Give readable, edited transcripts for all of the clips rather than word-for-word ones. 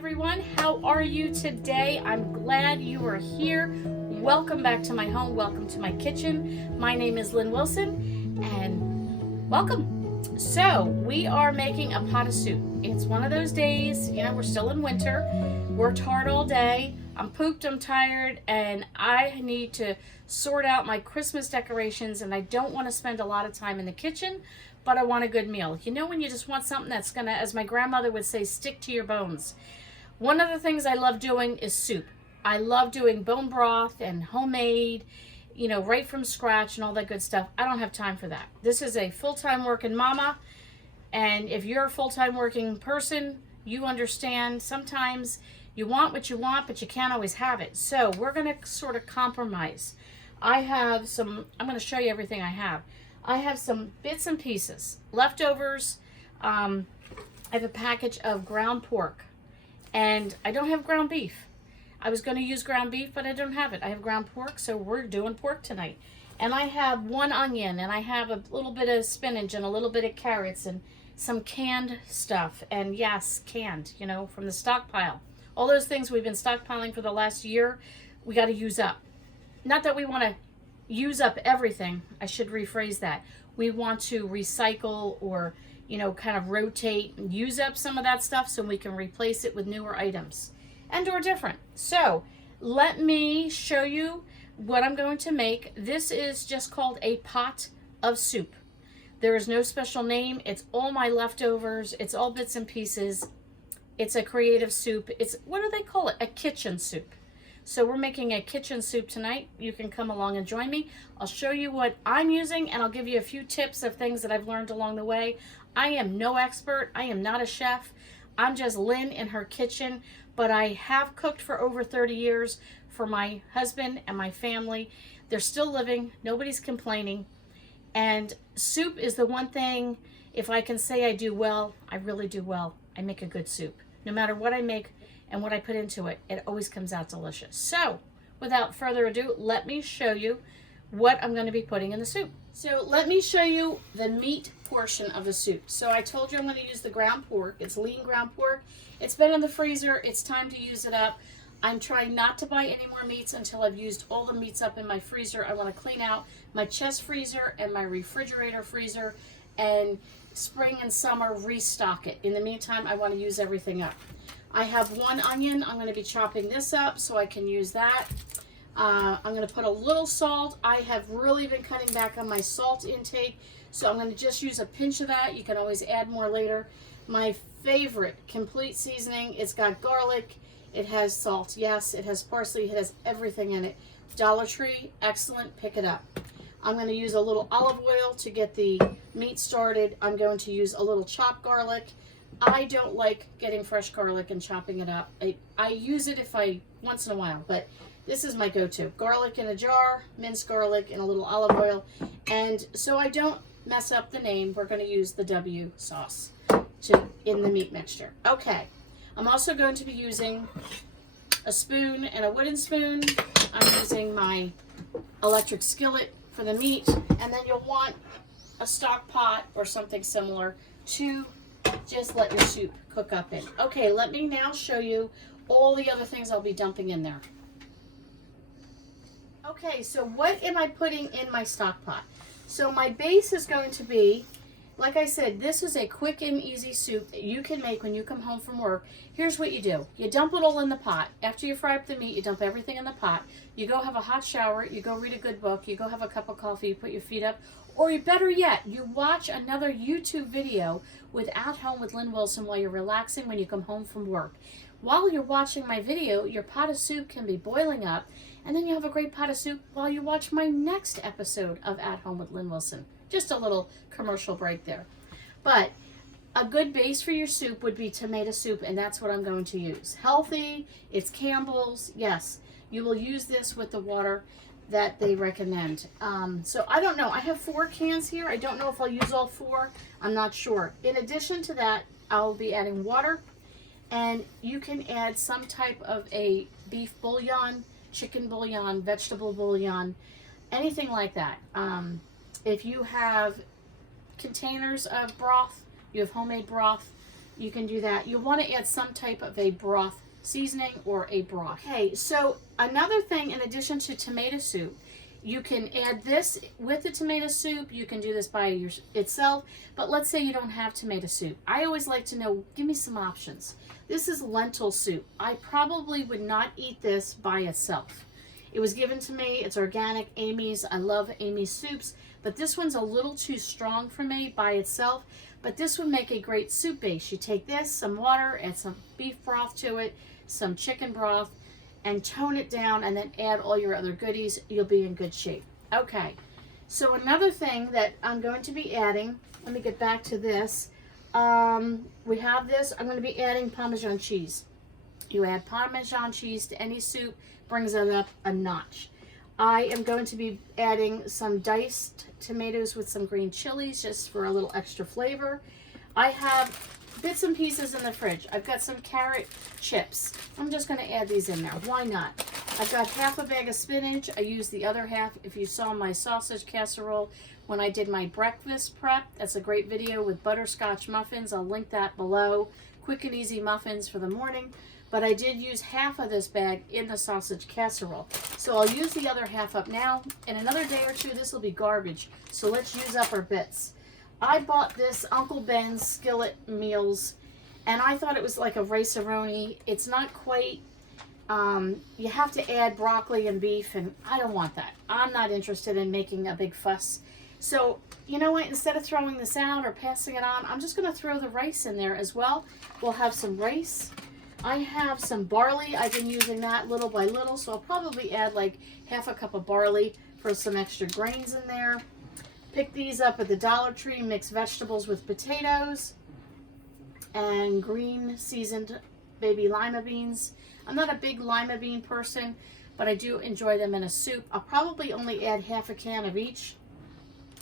everyone, how are you today? I'm glad you are here. Welcome back to my home. Welcome to my kitchen. My name is Lynn Wilson and welcome. So we are making a pot of soup. It's one of those days, we're still in winter. Worked hard all day. I'm pooped, I'm tired, and I need to sort out my Christmas decorations, and I don't want to spend a lot of time in the kitchen, but I want a good meal. You know when you just want something that's gonna, as my grandmother would say, stick to your bones. One of the things I love doing is soup. I love doing bone broth and homemade, right from scratch and all that good stuff. I don't have time for that. This is a full-time working mama, and if you're a full-time working person, you understand sometimes you want what you want, but you can't always have it. So we're gonna sort of compromise. I'm gonna show you everything I have. I have some bits and pieces, leftovers. I have a package of ground pork, and I don't have ground beef. I was going to use ground beef, but I don't have it. I have ground pork, so we're doing pork tonight. And I have one onion, and I have a little bit of spinach and a little bit of carrots and some canned stuff. And yes, canned, from the stockpile. All those things we've been stockpiling for the last year, we got to use up. Not that we want to use up everything. I should rephrase that. We want to recycle or, kind of rotate and use up some of that stuff so we can replace it with newer items and or different. So let me show you what I'm going to make. This is just called a pot of soup. There is no special name. It's all my leftovers. It's all bits and pieces. It's a creative soup. It's, what do they call it? A kitchen soup. So we're making a kitchen soup tonight. You can come along and join me. I'll show you what I'm using, and I'll give you a few tips of things that I've learned along the way. I am no expert. I am not a chef. I'm just Lynn in her kitchen, but I have cooked for over 30 years for my husband and my family. They're still living. Nobody's complaining. And soup is the one thing, if I can say I do well, I really do well. I make a good soup. No matter what I make and what I put into it, it always comes out delicious. So without further ado, let me show you what I'm going to be putting in the soup. So let me show you the meat portion of the soup. So I told you I'm going to use the ground pork. It's lean ground pork. It's been in the freezer. It's time to use it up. I'm trying not to buy any more meats until I've used all the meats up in my freezer. I want to clean out my chest freezer and my refrigerator freezer, and spring and summer restock it. In the meantime, I want to use everything up. I have one onion. I'm going to be chopping this up so I can use that. I'm going to put a little salt. I have really been cutting back on my salt intake, so I'm going to just use a pinch of that. You can always add more later. My favorite complete seasoning, it's got garlic, it has salt, yes, it has parsley, it has everything in it. Dollar Tree, excellent, pick it up. I'm going to use a little olive oil to get the meat started. I'm going to use a little chopped garlic. I don't like getting fresh garlic and chopping it up. I use it once in a while, but this is my go-to. Garlic in a jar, minced garlic, and a little olive oil. And so I don't mess up the name, we're going to use the W sauce in the meat mixture. Okay, I'm also going to be using a spoon and a wooden spoon. I'm using my electric skillet for the meat, and then you'll want a stock pot or something similar to just let your soup cook up in. Okay, let me now show you all the other things I'll be dumping in there. Okay, so what am I putting in my stock pot? So my base is going to be, like I said, this is a quick and easy soup that you can make when you come home from work. Here's what you do. You dump it all in the pot. After you fry up the meat, you dump everything in the pot. You go have a hot shower. You go read a good book. You go have a cup of coffee. You put your feet up. Or better yet, you watch another YouTube video with At Home with Lynn Wilson while you're relaxing when you come home from work. While you're watching my video, your pot of soup can be boiling up, and then you have a great pot of soup while you watch my next episode of At Home with Lynn Wilson. Just a little commercial break there. But a good base for your soup would be tomato soup, and that's what I'm going to use. Healthy, it's Campbell's. Yes, you will use this with the water that they recommend. So I don't know. I have 4 cans here. I don't know if I'll use all 4. I'm not sure. In addition to that, I'll be adding water, and you can add some type of a beef bouillon, chicken bouillon, vegetable bouillon, anything like that. If you have containers of broth, you have homemade broth, you can do that. You'll want to add some type of a broth seasoning or a broth. Okay, so another thing in addition to tomato soup, you can add this with the tomato soup. You can do this by itself, but let's say you don't have tomato soup. I always like to know, give me some options. This is lentil soup. I probably would not eat this by itself. It was given to me. It's organic, Amy's. I love Amy's soups, but this one's a little too strong for me by itself, but this would make a great soup base. You take this, some water, add some beef broth to it, some chicken broth, and tone it down, and then add all your other goodies. You'll be in good shape. Okay, so another thing that I'm going to be adding, let me get back to this. We have this. I'm going to be adding Parmesan cheese. You add Parmesan cheese to any soup, brings it up a notch. I am going to be adding some diced tomatoes with some green chilies just for a little extra flavor. I have bits and pieces in the fridge. I've got some carrot chips. I'm just going to add these in there. Why not? I've got half a bag of spinach. I used the other half. If you saw my sausage casserole when I did my breakfast prep, that's a great video with butterscotch muffins. I'll link that below. Quick and easy muffins for the morning. But I did use half of this bag in the sausage casserole. So I'll use the other half up now. In another day or two, this will be garbage. So let's use up our bits. I bought this Uncle Ben's skillet meals, and I thought it was like a rice-a-roni. It's not quite. You have to add broccoli and beef, and I don't want that. I'm not interested in making a big fuss. So, you know what? Instead of throwing this out or passing it on, I'm just going to throw the rice in there as well. We'll have some rice. I have some barley. I've been using that little by little, so I'll probably add like half a cup of barley for some extra grains in there. Pick these up at the Dollar Tree, mix vegetables with potatoes and green seasoned baby lima beans. I'm not a big lima bean person, but I do enjoy them in a soup. I'll probably only add half a can of each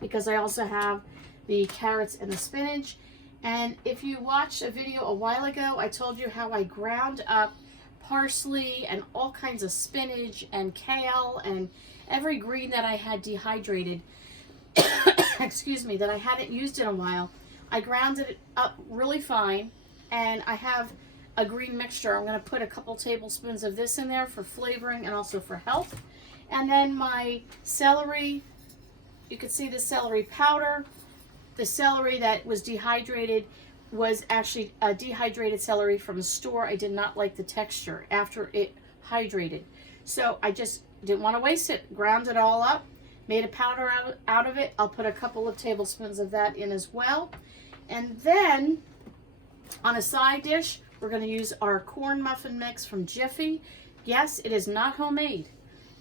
because I also have the carrots and the spinach. And if you watched a video a while ago, I told you how I ground up parsley and all kinds of spinach and kale and every green that I had dehydrated. Excuse me, that I hadn't used in a while. I ground it up really fine, and I have a green mixture. I'm going to put a couple tablespoons of this in there for flavoring and also for health. And then my celery, you can see the celery powder. The celery that was dehydrated was actually a dehydrated celery from a store. I did not like the texture after it hydrated. So I just didn't want to waste it. Ground it all up. Made a powder out of it. I'll put a couple of tablespoons of that in as well. And then on a side dish, we're going to use our corn muffin mix from Jiffy. Yes, it is not homemade.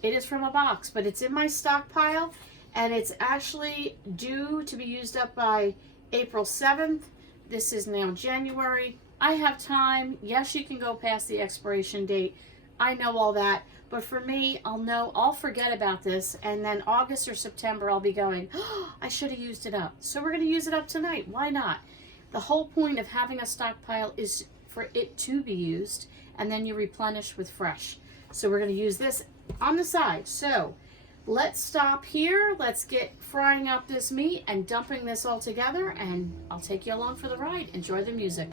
It is from a box, but it's in my stockpile, and it's actually due to be used up by April 7th. This is now January. I have time. Yes, you can go past the expiration date. I know all that. But for me, I'll forget about this, and then August or September, I'll be going, oh, I should have used it up. So we're going to use it up tonight. Why not? The whole point of having a stockpile is for it to be used, and then you replenish with fresh. So we're going to use this on the side. So let's stop here. Let's get frying up this meat and dumping this all together, and I'll take you along for the ride. Enjoy the music.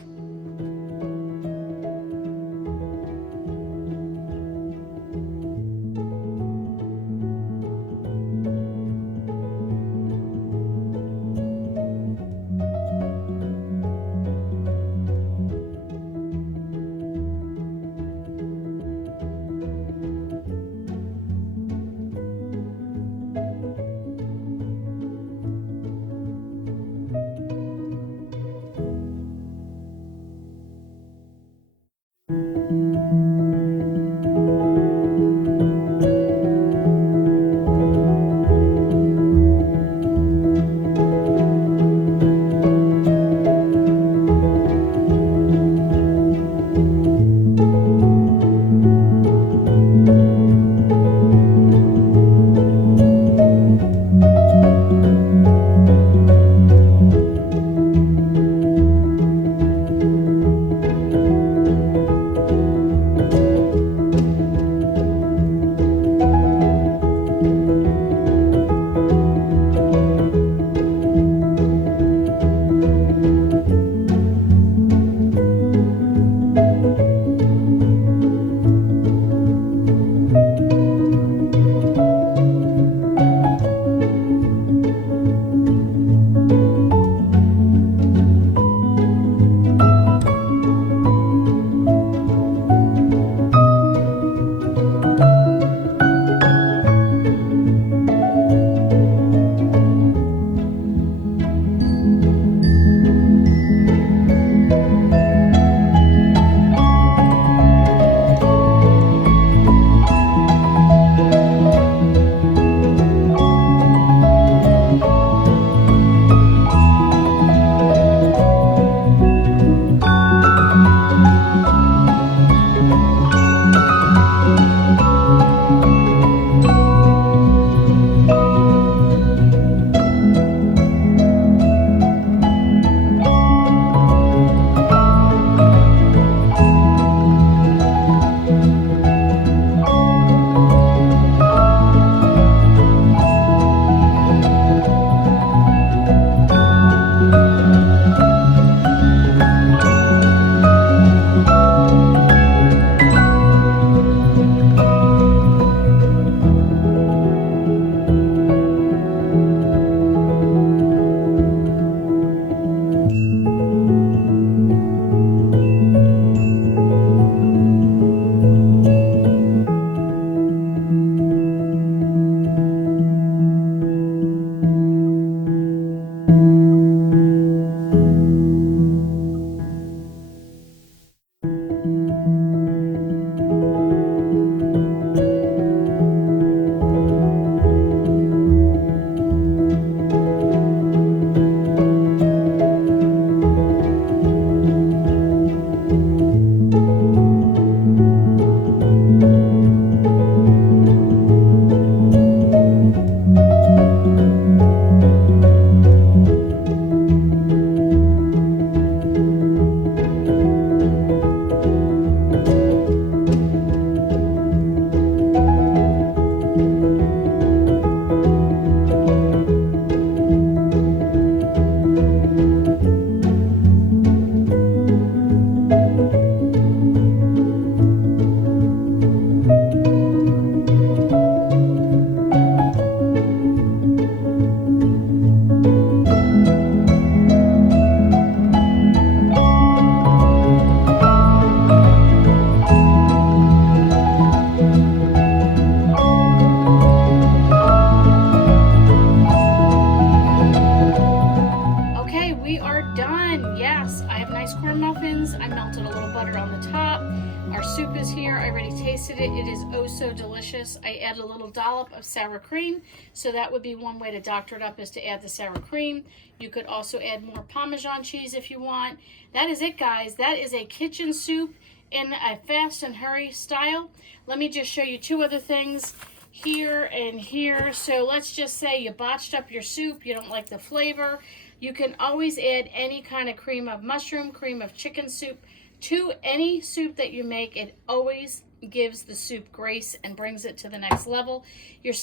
soup is here. I already tasted it. It is oh so delicious. I add a little dollop of sour cream. So that would be one way to doctor it up, is to add the sour cream. You could also add more parmesan cheese if you want. That is it, guys. That is a kitchen soup in a fast and hurry style. Let me just show you two other things here and here. So let's just say you botched up your soup. You don't like the flavor. You can always add any kind of cream of mushroom, cream of chicken soup to any soup that you make. It always gives the soup grace and brings it to the next level. You're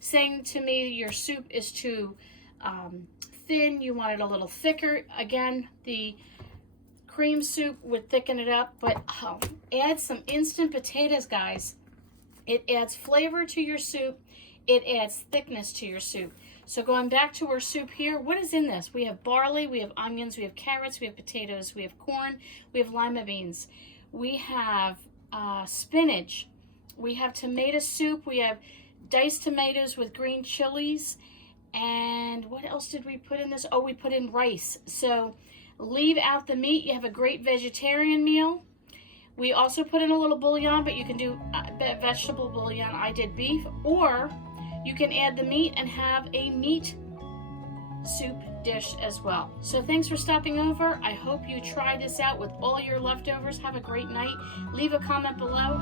saying to me your soup is too thin, you want it a little thicker. Again, the cream soup would thicken it up, but add some instant potatoes, guys. It adds flavor to your soup. It adds thickness to your soup. So going back to our soup here, what is in this? We have barley, we have onions, we have carrots, we have potatoes, we have corn, we have lima beans, we have spinach, we have tomato soup, we have diced tomatoes with green chilies, and what else did we put in this? Oh, we put in rice. So leave out the meat, you have a great vegetarian meal. We also put in a little bouillon, but you can do vegetable bouillon. I did beef, or you can add the meat and have a meat soup dish as well. So thanks for stopping over. I hope you try this out with all your leftovers. Have a great night. Leave a comment below.